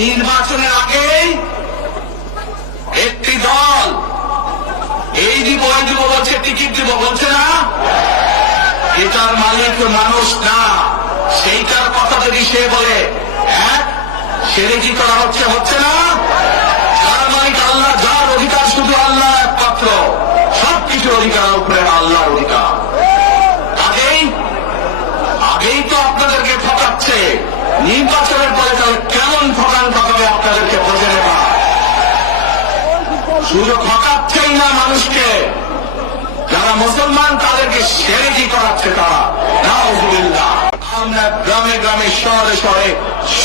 নির্বাচনের আগেই একটি দল এই দিব ওই দিব বলছে, টিকিট দিব বলছে না। এটার মালিক মানুষ না। সেইটার কথা যদি সে বলে এক সেরে কি করা হচ্ছে হচ্ছে না? যার মালিক আল্লাহ যার অধিকার, শুধু আল্লাহ একমাত্র। সব কিছুর অধিকার উপরে, আল্লাহর অধিকার। আগেই আগেই তো আপনাদেরকে ঠকাচ্ছে। নির্বাচনের পরে তাহলে কেমন ঠকান ঠকাবে আপনাদেরকে বোঝে নেওয়া শুধু ঠকাচ্ছেই না মানুষকে। যারা মুসলমান, তাদেরকে সেরেকি করাচ্ছে তারা। নাউজুবিল্লাহ। আমরা গ্রামে গ্রামে, শহরে শহরে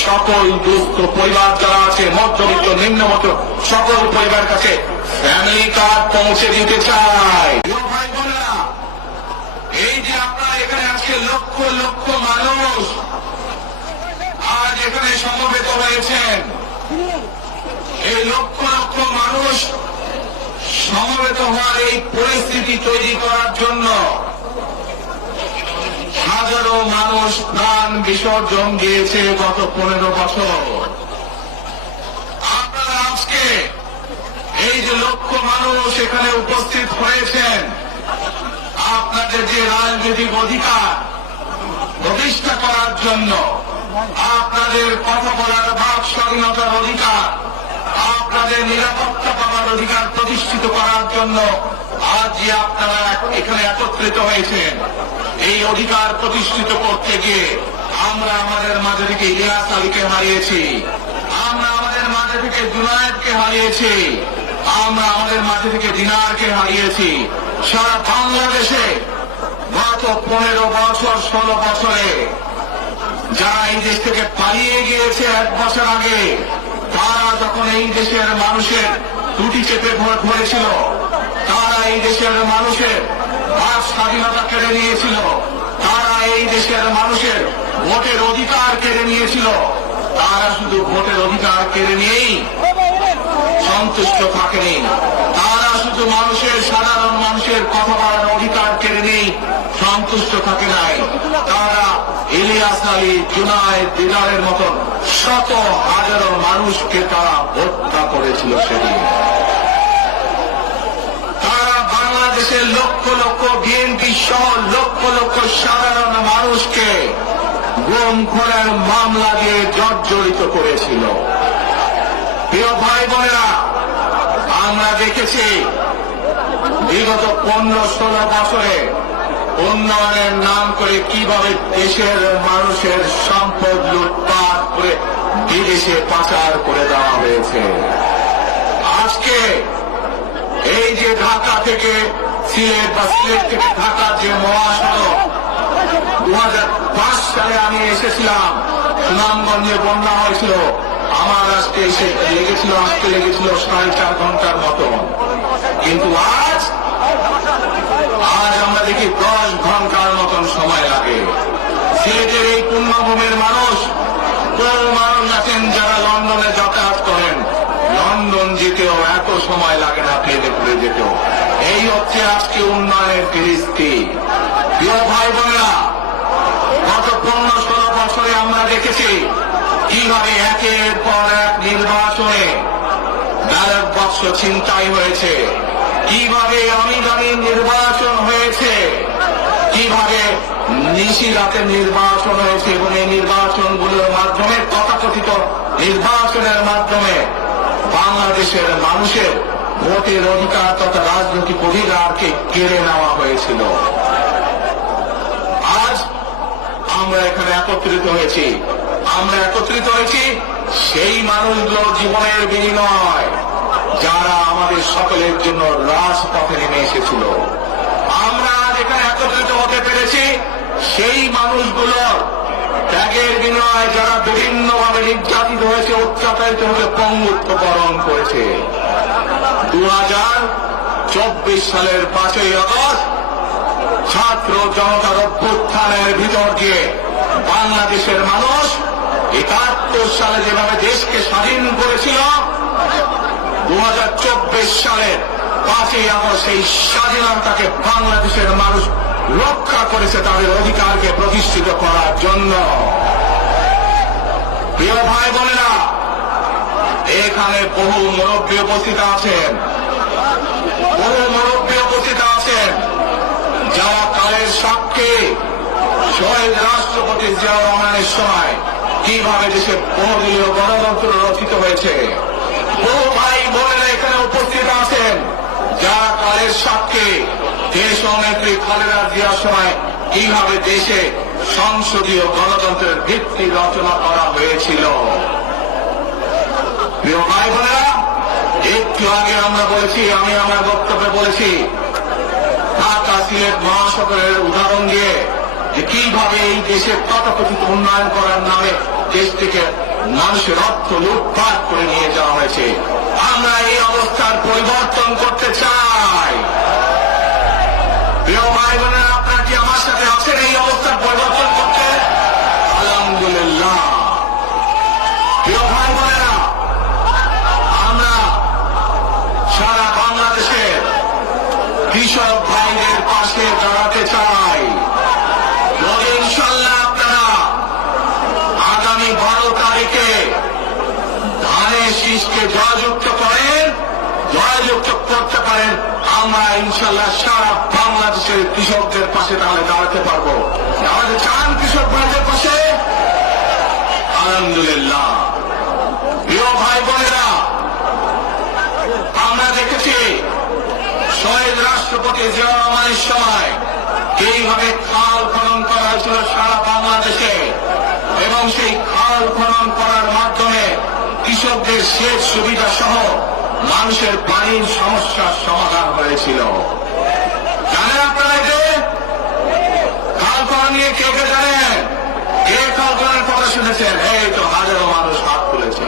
সকল দুস্থ পরিবার যারা আছে, মধ্যবিত্ত, নিম্নমত সকল পরিবার কাছে ফ্যামিলি কার্ড পৌঁছে দিতে চাই। এই যে আপনারা এখানে আজকে লক্ষ লক্ষ মানুষ আজ এখানে সমবেত হয়েছেন। এই লক্ষ লক্ষ মানুষ সমবেত হওয়ার এই পরিস্থিতি তৈরি করার জন্য হাজারো মানুষ প্রাণ বিসর্জন দিয়েছে গত পনেরো বছর। আপনারা আজকে এই যে লক্ষ মানুষ এখানে উপস্থিত হয়েছেন, আপনাদের যে রাজনৈতিক অধিকার প্রতিষ্ঠা করার জন্য, আপনাদের কথা বলার ভাব, স্বাধীনতার অধিকার আপনাদের নিরাপত্তা পাওয়ার অধিকার প্রতিষ্ঠিত করার জন্য আজ যে আপনারা এখানে একত্রিত হয়েছেন। এই অধিকার প্রতিষ্ঠিত করতে গিয়ে আমরা আমাদের মাঝে থেকে ইলিয়াস আলীকে হারিয়েছি। আমরা আমাদের মাঝে থেকে জুনায়েদকে হারিয়েছি। আমরা আমাদের মাঝে থেকে দিনারকে হারিয়েছি। সারা বাংলাদেশে গত পনেরো বছর, ষোলো বছরে যারা এই দেশ থেকে পালিয়ে গিয়েছে এক বছর আগে তারা যখন এই দেশের মানুষের টুটি চেপে ধরেছিল, তারা এই দেশের মানুষের বাক স্বাধীনতা কেড়ে নিয়েছিল, তারা এই দেশের মানুষের ভোটের অধিকার কেড়ে নিয়েছিল, তারা শুধু ভোটের অধিকার কেড়ে নিয়েই সন্তুষ্ট থাকেনি, তারা শুধু মানুষের, সাধারণ মানুষের কথা বলার অধিকার কেড়ে নেই সন্তুষ্ট থাকে নাই, তারা ইলিয়াস আলী জুনায় দিদারের মতন শত হাজারো মানুষকে তারা হত্যা করেছিল সেদিন। তারা বাংলাদেশের লক্ষ লক্ষ বিএনপি সহ লক্ষ লক্ষ সাধারণ মানুষকে গুম খুনের মামলা দিয়ে জর্জরিত করেছিল। প্রিয় ভাই বোনেরা, আমরা দেখেছি বিগত পনেরো ষোলো বছরে উন্নয়নের নাম করে কীভাবে দেশের মানুষের সম্পদ লুটপাট করে বিদেশে পাচার করে দেওয়া হয়েছে। আজকে এই যে ঢাকা থেকে সিলেট বা সিলেট থেকে ঢাকার যে মহাসড়ক দু সালে আমি এসেছিলাম। সুনামগঞ্জে বন্যা হয়েছিল। আমার আজকে এসে লেগেছিল আসতে লেগেছিল সাড়ে চার ঘণ্টার মতো কিন্তু আজ আজ আমরা দেখি দশ ঘণ্টার মতন সময় লাগে। সিলেটের এই পুণ্যভূমির মানুষ কোন মানুষ আছেন যারা লন্ডনে যাতায়াত করেন। লন্ডন যেতেও এত সময় লাগে না প্লেনে করে যেতেও। এই হচ্ছে আজকে উন্নয়নের ফিরিস্তি প্রিয় ভাই বোনেরা, গত পনেরো ষোলো বছরে আমরা দেখেছি কীভাবে একের পর এক নির্বাচনে ব্যালট বক্স ছিনতাই হয়েছে। কীভাবে আমি দামি নির্বাচন হয়েছে? কীভাবে নিশি রাতে নির্বাচন হয়েছে এবং এই নির্বাচনগুলোর মাধ্যমে তথাকথিত নির্বাচনের মাধ্যমে বাংলাদেশের মানুষের ভোটের অধিকার তথা রাজনৈতিক অধিকারকে কেড়ে নেওয়া হয়েছিল। আজ আমরা এখানে একত্রিত হয়েছি। আমরা একত্রিত হয়েছি সেই মানুষগুলোর জীবনের বিনিময়। যারা আমাদের সকলের জন্য রাজপথে নেমে এসেছিল। আমরা এখানে একত্রিত হতে পেরেছি, সেই মানুষগুলোর ত্যাগের বিনিময়ে যারা বিভিন্নভাবে নির্যাতিত হয়েছে, অত্যাচারিত হয়ে পঙ্গুত্ব বরণ করেছে। দু হাজার চব্বিশ সালের পাঁচই আগস্ট ছাত্র জনতার অভ্যুত্থানের ভিতর দিয়ে বাংলাদেশের মানুষ একাত্তর সালে যেভাবে দেশকে স্বাধীন করেছিল দু সালের পাঁচই আগস্ট সেই স্বাধীনতাকে বাংলাদেশের মানুষ রক্ষা করেছে তাদের অধিকারকে প্রতিষ্ঠিত করার জন্য। প্রিয় ভাই বোনেরা, এখানে বহু মুরব্বী উপস্থিত আছেন। বহু মুরব্বী উপস্থিত আছেন। যারা কালের সাক্ষী শহীদ রাষ্ট্রপতি জিয়া রহমানের সময় কীভাবে দেশে বহুদলীয় গণতন্ত্র রচিত হয়েছে। বোনেরা এখানে উপস্থিত আছেন। যারা কালের সাক্ষী দেশ নেত্রী খালেদা জিয়ার সময় কীভাবে দেশে সংসদীয় গণতন্ত্রের ভিত্তি রচনা করা হয়েছিল। প্রিয় ভাই বোনেরা, একটু আগে আমরা বলেছি, আমি আমার বক্তব্যে বলেছি, ঢাকা সিলেট মহাসড়কের উদাহরণ দিয়ে যে কীভাবে এই দেশের তথাকথিত উন্নয়ন করার নামে দেশ থেকে মানুষের অর্থ লুটপাট করে নিয়ে যাওয়া হয়েছে। আমরা এই অবস্থার পরিবর্তন করতে চাই। প্রিয় ভাই বোনেরা আপনারা কি আমার সাথে আছেন এই অবস্থার পরিবর্তন করতে? আলহামদুলিল্লাহ। প্রিয় ভাই বোনেরা আমরা সারা বাংলাদেশের কৃষক ভাইদের পাশে দাঁড়াতে চাই যদি ইনশাল্লাহ আপনারা আগামী বারো তারিখে শীষকে জয়যুক্ত করেন, জয়যুক্ত করতে পারেন, আমরা ইনশাল্লাহ সারা বাংলাদেশের কৃষকদের পাশে তাহলে দাঁড়াতে পারব। আমাদের চান কৃষক ভাইদের পাশে। আলহামদুলিল্লাহ। প্রিয় ভাই বোনেরা, আমরা দেখেছি শহীদ রাষ্ট্রপতি জিয়া রহমানের সময় এইভাবে খাল খনন করা হয়েছিল সারা বাংলাদেশে। এবং সেই খাল খনন করার মাধ্যমে কৃষকদের সেচ সুবিধা সহ মানুষের পানির সমস্যার সমাধান হয়েছিল। জানেন আপনারা এতে? খাল নিয়ে কে কে জানেন? কে খাল খননের কথা শুনেছেন? এই তো হাজারো মানুষ হাত তুলেছে।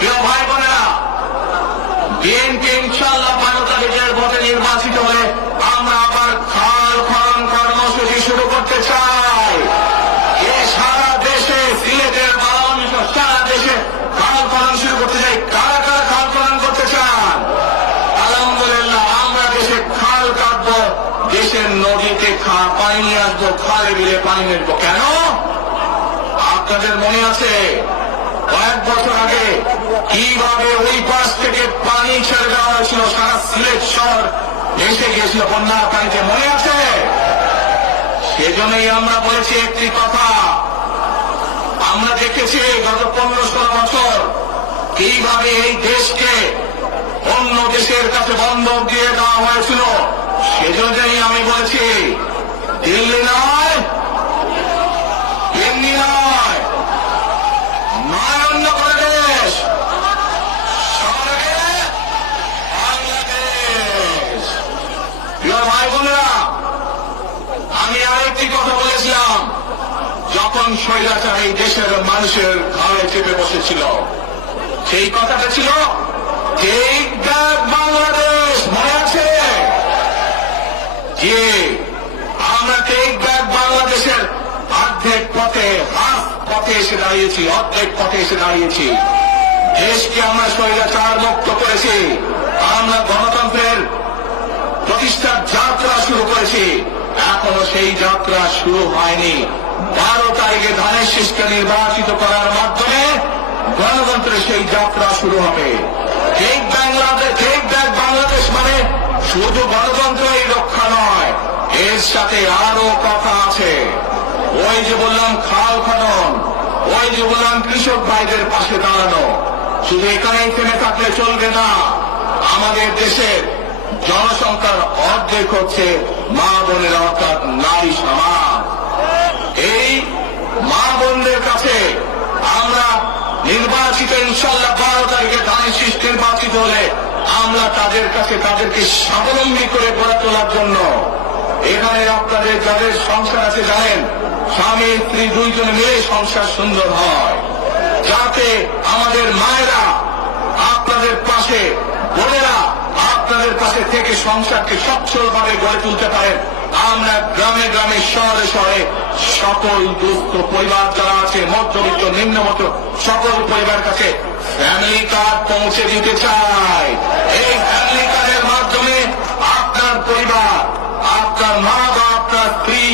কেউ ভাই বোনেরা, বিএনপি ইনশাল্লাহ বারো তারিখের ভোটে নির্বাচিত হলে খা নিয়ে আসব খালে বিলে পানি নেব কেন? আপনাদের মনে আছে? কয়েক বছর আগে কীভাবে ওই পাশ থেকে পানি ছেড়ে দেওয়া হয়েছিল? সারা সিলেট শহর ভেসে গিয়েছিল বন্যার পানিতে মনে আছে? সেজন্যই আমরা বলেছি একটি কথা। আমরা দেখেছি গত পনেরো ষোলো বছর কীভাবে এই দেশকে অন্য দেশের কাছে বন্ধক দিয়ে দেওয়া হয়েছিল। সেজন্যই আমি বলেছি দিল্লি নয় দিল্লি নয় নয় অন্য কোনো দেশ সমাজে বাংলাদেশ প্রিয় আমি কথা বলেছিলাম, যখন স্বৈরাচার এই দেশের মানুষের ঘরে চেপে বসেছিল। সেই কথাটা ছিল ব্যাক বাংলাদেশ মনে আছে, যে আমরা টেক বাংলাদেশের অর্ধেক পথে হাফ পথে এসে দাঁড়িয়েছি, অর্ধেক পথে এসে দাঁড়িয়েছি। দেশকে আমরা স্বৈরাচার মুক্ত করেছি, আমরা গণতন্ত্রের প্রতিষ্ঠার যাত্রা শুরু করেছি। এখনও সেই যাত্রা শুরু হয়নি। বারো তারিখে ধানের শীষকে নির্বাচিত করার মাধ্যমে গণতন্ত্রের সেই যাত্রা শুরু হবে। ঠিক বাংলাদেশ ঠিক বাংলাদেশ মানে শুধু গণতন্ত্রই রক্ষা নয় এর সাথে আরও কথা আছে। ওই যে বললাম খাল খনন, ওই যে বললাম কৃষক ভাইদের পাশে দাঁড়ানো। শুধু এখানেই থেমে থাকলে চলবে না। আমাদের দেশের জনসংখ্যার অর্ধেক হচ্ছে মা বোনের, অর্থাৎ নারী সমাজ। এই মা বোনদের কাছে আমরা নির্বাচিত ইনশাল্লাহ বারো তারিখে ধানের শীষ নির্বাচিত হলে আমরা তাদের কাছে তাদেরকে স্বাবলম্বী করে গড়ে তোলার জন্য এখানে আপনাদের যাদের সংসার আছে জানেন, স্বামী স্ত্রী দুইজনে মিলে সংসার সুন্দর হয়। যাতে আমাদের মায়েরা আপনাদের পাশে, বোনেরা আপনাদের পাশে থেকে সংসারকে সচ্ছলভাবে গড়ে তুলতে পারেন। আমরা গ্রামে গ্রামে, শহরে শহরে সকল দুস্থ পরিবার যারা আছে, মধ্যবিত্ত নিম্নমত সকল পরিবার কাছে ফ্যামিলি কার্ড পৌঁছে দিতে চাই এই ফ্যামিলি কার্ডের মাধ্যমে আপনার পরিবার আপনার মা বা আপনার স্ত্রী,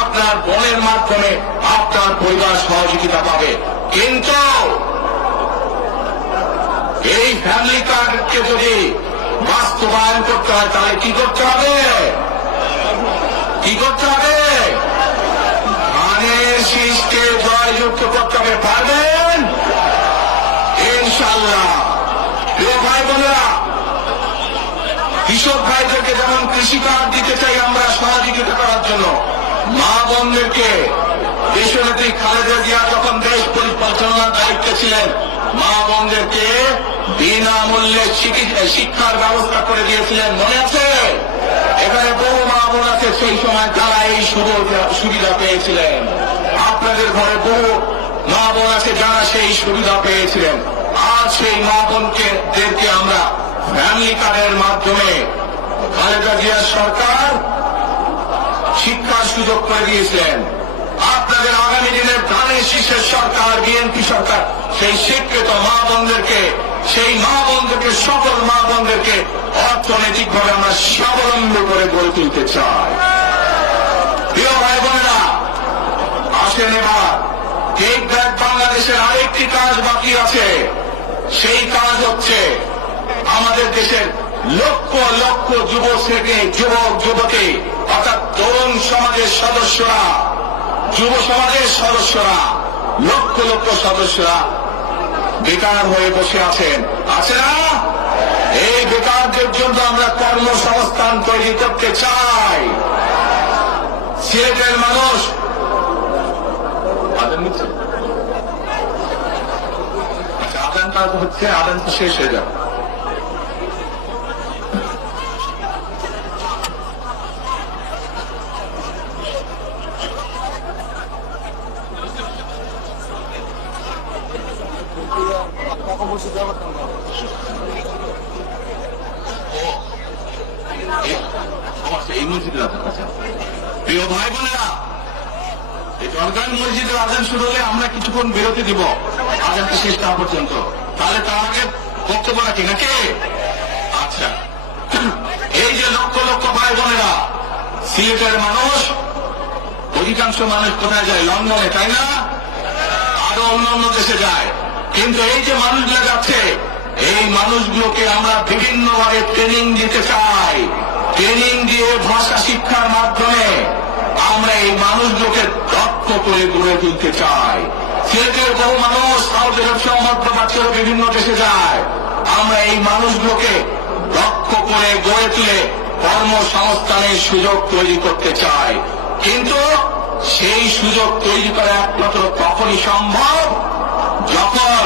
আপনার বোনের মাধ্যমে আপনার পরিবার সহযোগিতা পাবে। কিন্তু এই ফ্যামিলি কার্ডকে যদি বাস্তবায়ন করতে হয়, তাহলে কি করতে হবে? কি করতে হবে? ধানের শীষকে জয়যুক্ত করতে হবে, পারবেন? ইনশাল্লাহ প্রিয় ভাই বোনেরা কৃষক ভাইদেরকে যেমন কৃষি কার্ড দিতে চাই আমরা সহযোগিতা করার জন্য, মা বোনদেরকে, দেশনেত্রী খালেদা জিয়া যখন দেশ পরিচালনার দায়িত্বে ছিলেন, মা বোনদেরকে বিনামূল্যে শিক্ষার ব্যবস্থা করে দিয়েছিলেন, মনে আছে? এখানে বহু মা বোন আছে, সেই সময় যারা এই সুবিধা পেয়েছিলেন। আপনাদের ঘরে বহু মা বোন আছে, যারা সেই সুবিধা পেয়েছিলেন। আজ সেই মা বোনকে আমরা ফ্যামিলি কার্ডের মাধ্যমে খালেদা জিয়ার সরকার শিক্ষার সুযোগ করে দিয়েছিলেন আপনাদের আগামী দিনের ধানের শীর্ষের সরকার, বিএনপি সরকার, সেই শিক্ষিত মা বোনদেরকে, সেই মা বোনদেরকে, সকল মা বোনদেরকে অর্থনৈতিকভাবে আমরা স্বাবলম্বী করে গড়ে তুলতে চাই। প্রিয় ভাই বোনেরা, আসেন এবার। টেক ব্যাক বাংলাদেশের আরেকটি কাজ বাকি আছে। সেই কাজ হচ্ছে আমাদের দেশের লক্ষ লক্ষ যুব শ্রেণি, যুবক, যুবতী, অর্থাৎ তরুণ সমাজের সদস্যরা, যুব সমাজের সদস্যরা, লক্ষ লক্ষ সদস্যরা বেকার হয়ে বসে আছেন। আছে না? এই বেকারদের জন্য আমরা কর্মসংস্থান তৈরি করতে চাই। সিলেটের মানুষ, আদান নিচ্ছে আচ্ছা হচ্ছে, আদান তো শেষ হয়ে যাবে। এই আমরা কিছুক্ষণ বিরতি দিব। শেষ পর্যন্ত। তাহলে তার আগে বক্তব্য রাখি, নাকি? আচ্ছা। এই যে লক্ষ লক্ষ ভাই বোনেরা, সিলেটের মানুষ, অধিকাংশ মানুষ কোথায় যায়? লন্ডনে, তাই না? আরও অন্য অন্য দেশে যায়। কিন্তু এই যে মানুষগুলো যাচ্ছে, এই মানুষগুলোকে আমরা বিভিন্নভাবে ট্রেনিং দিতে চাই। ট্রেনিং দিয়ে ভাষা শিক্ষার মাধ্যমে আমরা এই মানুষগুলোকে দক্ষ করে গড়ে তুলতে চাই। সিলেটের বহু মানুষ আরব সহ মধ্যপ্রাচ্যের বিভিন্ন দেশে যায়, আমরা এই মানুষগুলোকে দক্ষ করে গড়ে তুলে কর্মসংস্থানের সুযোগ তৈরি করতে চাই। কিন্তু সেই সুযোগ তৈরি করা একমাত্র তখনই সম্ভব যখন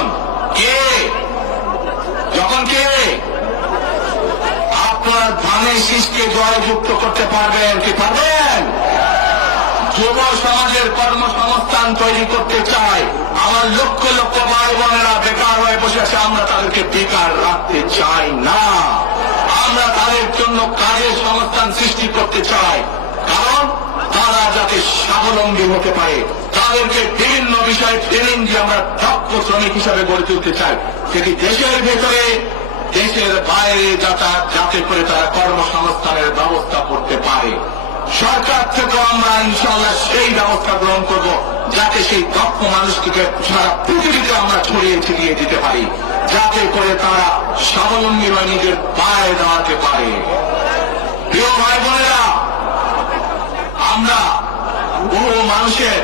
কে? যখন কে? আপনারা ধানের শীষকে জয়যুক্ত করতে পারবেন কি পারবেন? যুব সমাজের কর্মসংস্থান তৈরি করতে চাই আমার লক্ষ লক্ষ ভাই বোনেরা বেকার হয়ে বসে আছে, আমরা তাদেরকে বেকার রাখতে চাই না। আমরা তাদের জন্য কাজের সংস্থান সৃষ্টি করতে চাই। কারণ তারা যাতে স্বাবলম্বী হতে পারে। তাদেরকে বিভিন্ন বিষয়ে ট্রেনিং দিয়ে আমরা দক্ষ শ্রমিক হিসাবে গড়ে তুলতে চাই। সেটি দেশের ভেতরে, দেশের বাইরে যাতায়াত যাতে করে তারা কর্মসংস্থানের ব্যবস্থা করতে পারে। সরকার থেকে আমরা ইনশাল্লাহ সেই ব্যবস্থা গ্রহণ করব, যাতে সেই দক্ষ মানুষটিকে সারা পৃথিবীতে আমরা ছড়িয়ে ছিটিয়ে দিতে পারি, যাতে করে তারা স্বাবলম্বী হয়ে নিজের পায়ে দাঁড়াতে পারে। প্রিয় ভাই বোনেরা, আমরা বহু মানুষের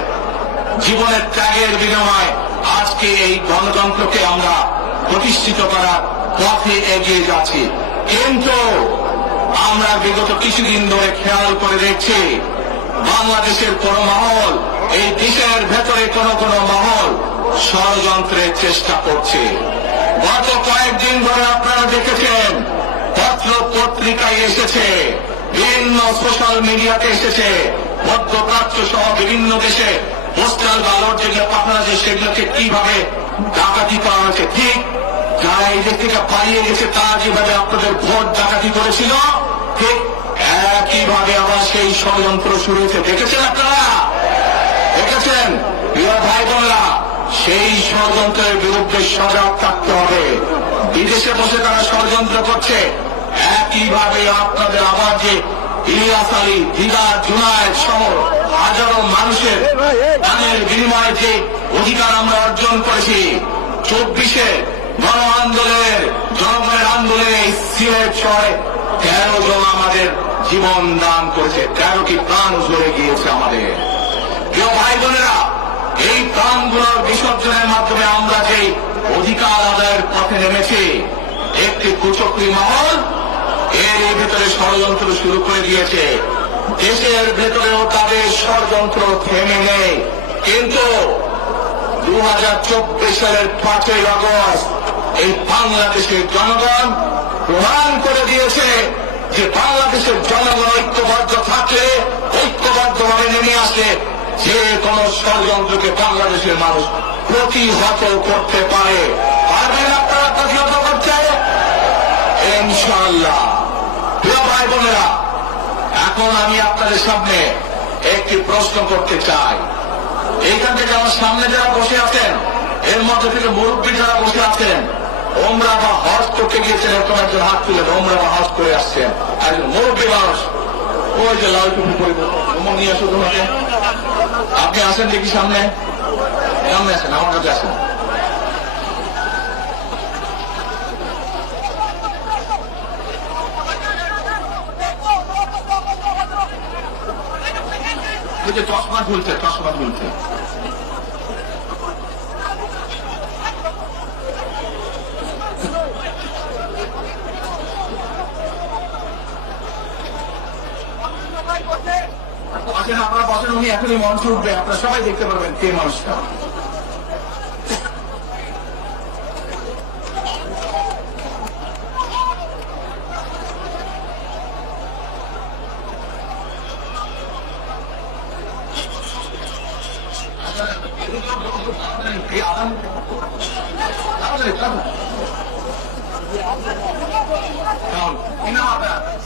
জীবনের ত্যাগের বিনিময়ে আজকে এই গণতন্ত্রকে আমরা প্রতিষ্ঠিত করার পথে এগিয়ে যাচ্ছি। কিন্তু আমরা বিগত কিছুদিন ধরে খেয়াল করে দেখছি, বাংলাদেশের কোন মহল, এই দেশের ভেতরে কোন কোন মহল ষড়যন্ত্রের চেষ্টা করছে। গত কয়েকদিন ধরে আপনারা দেখেছেন পত্র পত্রিকায় এসেছে, বিভিন্ন সোশ্যাল মিডিয়াতে এসেছে, মধ্যপ্রাচ্য সহ বিভিন্ন দেশে পোস্টাল ব্যালট যেগুলো পাঠানো আছে সেগুলোকে কীভাবে ডাকাতি করা হয়েছে ঠিক যারা এই দেশ থেকে পালিয়ে গেছে, তারা যেভাবে আপনাদের ভোট ডাকাতি করেছিল, ঠিক একইভাবে আবার সেই ষড়যন্ত্র শুরু হয়েছে। দেখেছেন আপনারা? দেখেছেন? প্রিয় ভাই বোনেরা সেই ষড়যন্ত্রের বিরুদ্ধে সজাগ থাকতে হবে। বিদেশে বসে তারা ষড়যন্ত্র করছে। একইভাবে আপনাদের আবার যে ইলিয়াস আলী, দিদা জুনায়দ সহ হাজারো মানুষের প্রাণের বিনিময়ে যে অধিকার আমরা অর্জন করেছি চব্বিশে গণ আন্দোলনের জনগণের আন্দোলনে সিলেট শহরে তেরো জন আমাদের জীবন দান করেছে তেরোটি প্রাণ ঝরে গিয়েছে আমাদের। প্রিয় ভাই বোনেরা এই প্রাণগুলোর বিসর্জনের মাধ্যমে আমরা যে অধিকার আদায়ের পথে নেমেছি একটি কুচক্রি মহল এর ভিতরে ষড়যন্ত্র শুরু করে দিয়েছে। দেশের ভেতরেও তাদের ষড়যন্ত্র থেমে নেই। কিন্তু দু হাজার চব্বিশ সালের পাঁচই আগস্ট এই বাংলাদেশের জনগণ প্রমাণ করে দিয়েছে যে বাংলাদেশের জনগণ ঐক্যবদ্ধ থাকলে, ঐক্যবদ্ধভাবে নেমে আসে যে কোন ষড়যন্ত্রকে বাংলাদেশের মানুষ প্রতিহত করতে পারে। পারবেন আপনারা প্রতিহত করতে? ইনশাআল্লাহ। প্রিয় ভাই বোনেরা এখন আমি আপনাদের সামনে একটি প্রশ্ন করতে চাই। এইখান থেকে আমার সামনে যারা বসে আছেন, এর মধ্যে থেকে মুরব্বী যারা বসে আছেন, ওমরা বা হজ করতে গিয়েছেন, এরকম একজন হাত তুলেন ওমরা বা হজ করে আসছেন। একজন মুরব্বী মানুষ, ওই যে লাল টুপি পরিব ওমর নিয়ে আসো আপনি আসেন দেখি সামনে। সামনে আসেন, আমার কাছে আসেন। ওই যে চশমা ঝুলছে চশমা ঝুলছে। আসেন, আপনারা বসেন, উনি এখনই মঞ্চ উঠবে, আপনারা সবাই দেখতে পারবেন কে মানুষটা এই আদান তাড়াতাড়ি, তাড়াতাড়ি। এখন, কি নাম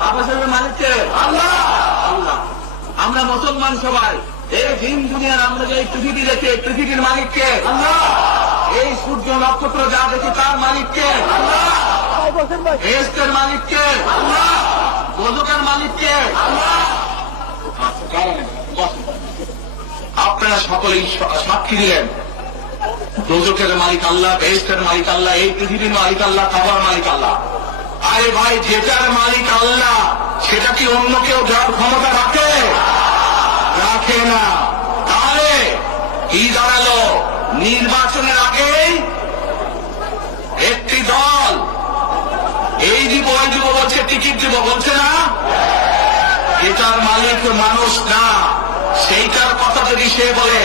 বাবা মালিককে? আমরা মুসলমান সবাই। এই দিন দুনিয়ার আমরা যে পৃথিবী দেখি পৃথিবীর মালিককে? এই সূর্য নক্ষত্র যা দেখি তার মালিককে? আল্লাহ! মালিককে? আল্লাহ! দোজকের মালিককে? আপনারা সকলেই সাক্ষী দিলেন। দোজকের মালিক আল্লাহ বেহেস্তের মালিক আল্লাহ, এই পৃথিবীর মালিক আল্লাহ, খাবার মালিক আল্লাহ। আরে ভাই, যেটার মালিক আল্লাহ, সেটা কি অন্য কেউ যার ক্ষমতা রাখে? রাখে না। তাহলে কি দাঁড়াল? নির্বাচনের আগেই একটি দল, এই দিব ওই দিব বলছে, টিকিট দিব বলছে না? এটার মালিক মানুষ না, সেইটার কথা যদি সে বলে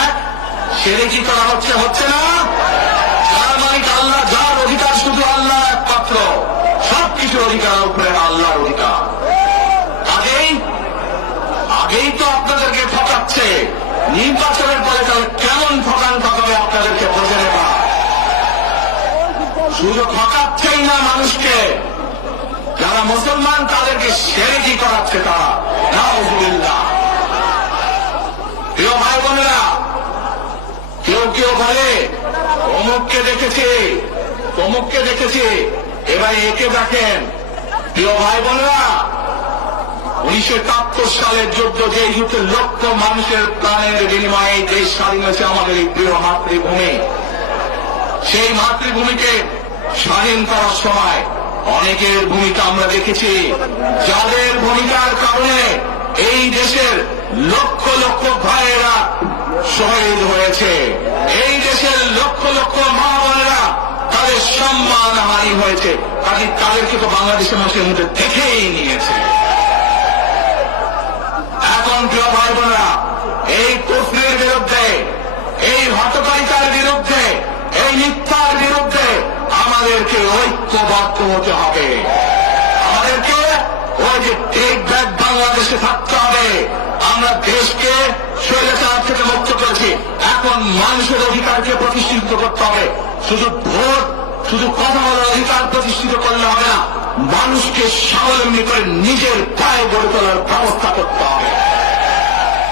এক সেরে কি করা হচ্ছে হচ্ছে না? না মানুষকে। যারা মুসলমান, তাদেরকে সেরেকি করাচ্ছে তারা। নাউজুবিল্লাহ। প্রিয় ভাই বোনেরা কেউ কেউ বলে, অমুককে দেখেছে, তমুককে দেখেছে, এবার একে দেখেন। প্রিয় ভাই বোনেরা উনিশশো একাত্তর সালের যুদ্ধ যে যুদ্ধে লক্ষ মানুষের প্রাণের বিনিময়ে দেশ স্বাধীন হয়েছে আমাদের এই প্রিয় মাতৃভূমি। সেই মাতৃভূমিকে স্বাধীন করার সময় অনেকের ভূমিকা আমরা দেখেছি। যাদের ভূমিকার কারণে এই দেশের লক্ষ লক্ষ ভাইয়েরা শহীদ হয়েছে। এই দেশের লক্ষ লক্ষ মা বোনেরা তাদের সম্মান হানি হয়েছে। কাজে তাদেরকে তো বাংলাদেশের মানুষের মধ্যে দেখেই নিয়েছে। এখন প্রিয় ভাই বোনেরা, এই কুফরির বিরুদ্ধে, এই হতকারিতার বিরুদ্ধে, এই মিথ্যার বিরুদ্ধে আমাদেরকে ঐক্যবদ্ধ হতে হবে। আমাদেরকে ওই যে টেক ব্যাক বাংলাদেশে থাকতে হবে। আমরা দেশকে স্বৈরাচার থেকে মুক্ত করেছি। এখন মানুষের অধিকারকে প্রতিষ্ঠিত করতে হবে। শুধু ভোট, শুধু কথা বলার অধিকার প্রতিষ্ঠিত করলে হবে না, মানুষকে স্বাবলম্বী করে নিজের পায়ে গড়ে তোলার ব্যবস্থা করতে হবে।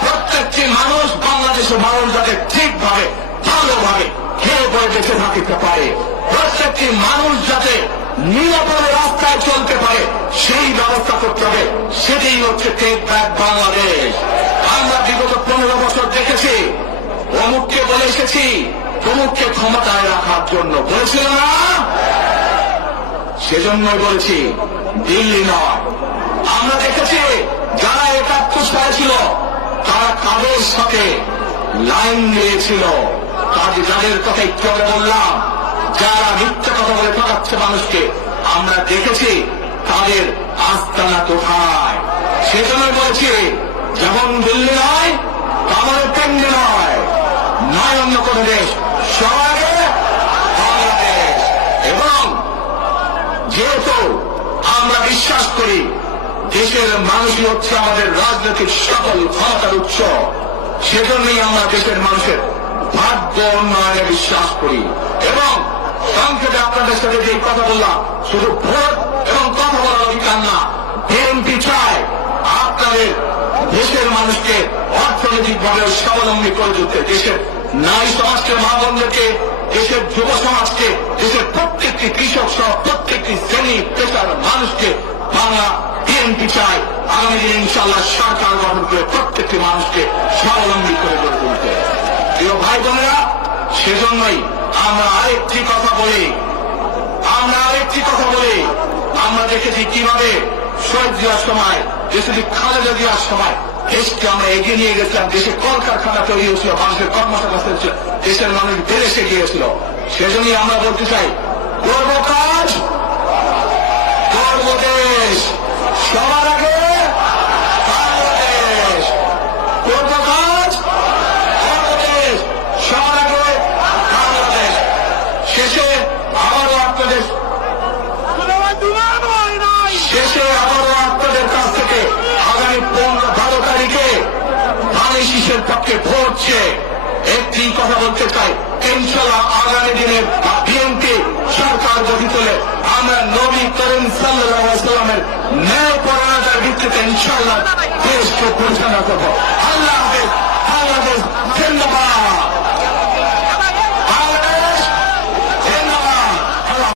প্রত্যেকটি মানুষ বাংলাদেশের মানুষ যাতে ঠিকভাবে, ভালোভাবে খেয়ে পরে বেঁচে থাকিতে পারে। প্রত্যেকটি মানুষ যাতে নিরাপদে রাস্তায় চলতে পারে, সেই ব্যবস্থা করতে হবে। সেটাই হচ্ছে টেক ব্যাক বাংলাদেশ আমরা বিগত পনেরো বছর দেখেছি, অমুককে বলে এসেছি, তমুককে ক্ষমতায় রাখার জন্য। বলেছিল না? সেজন্যই বলেছি, দিল্লি নয়। আমরা দেখেছি, যারা একাত্তর সালে ছিল, তারা কাদের সাথে লাইন দিয়েছিল। কাজে যাদের কথা একটু বললাম যারা মিথ্যা কথা বলে ঠকাচ্ছে মানুষকে, আমরা দেখেছি তাদের আস্তানা কোথায়? সেজন্যই বলেছি, যেমন দিল্লি নয় আমাদের কেন্দ্রে নয়। নয় অন্য কোনো দেশ সবার বাংলাদেশ। এবং যেহেতু আমরা বিশ্বাস করি, দেশের মানুষই হচ্ছে আমাদের রাজনৈতিক সকল ক্ষমতার উৎস, সেজন্যই আমরা দেশের মানুষের ভাগ্য উন্নয়নে বিশ্বাস করি। এবং সংক্ষেপে আপনাদের সাথে যে কথা বললাম, শুধু ভোট এবং কথা বলার অধিকার না, বিএনপি চায় আপনাদের দেশের মানুষকে অর্থনৈতিকভাবে স্বাবলম্বী করে তুলতে। দেশের নারী সমাজকে, মা বোনদেরকে, দেশের যুব সমাজকে, দেশের প্রত্যেকটি কৃষক সহ প্রত্যেকটি শ্রেণি, পেশার মানুষকে বাংলা বিএনপি চায়। আগামী দিনে ইনশাল্লাহ সরকার গঠন করে প্রত্যেকটি মানুষকে স্বাবলম্বী করে গড়ে তুলতে। প্রিয় ভাই বোনেরা, সেজন্যই আমরা আরেকটি কথা বলি। আমরা আরেকটি কথা বলি। আমরা দেখেছি কীভাবে শহীদ দেওয়ার সময় দেশটি খালেদা দেওয়ার সময় দেশকে আমরা এগিয়ে নিয়ে গেছিলাম। দেশে কলকারখানা তৈরি হয়েছিল, মানুষের কর্মসংস্থান হয়েছিল দেশের মানুষ বেড়ে এসে গিয়েছিল। সেজন্যই আমরা বলতে চাই করব কাজ পক্ষে ভোট একটি কথা বলতে চাই। ইনশাল্লাহ আগামী দিনে বিএনপি সরকার গঠিত হলে আমরা নবী করিম সাল্লামের ন্যায় পরায়ণতার ভিত্তিতে ইনশাল্লাহ দেশকে পরিচালনা করব। আল্লাহ হাফেজ বাংলাদেশ ধন্যবাদ।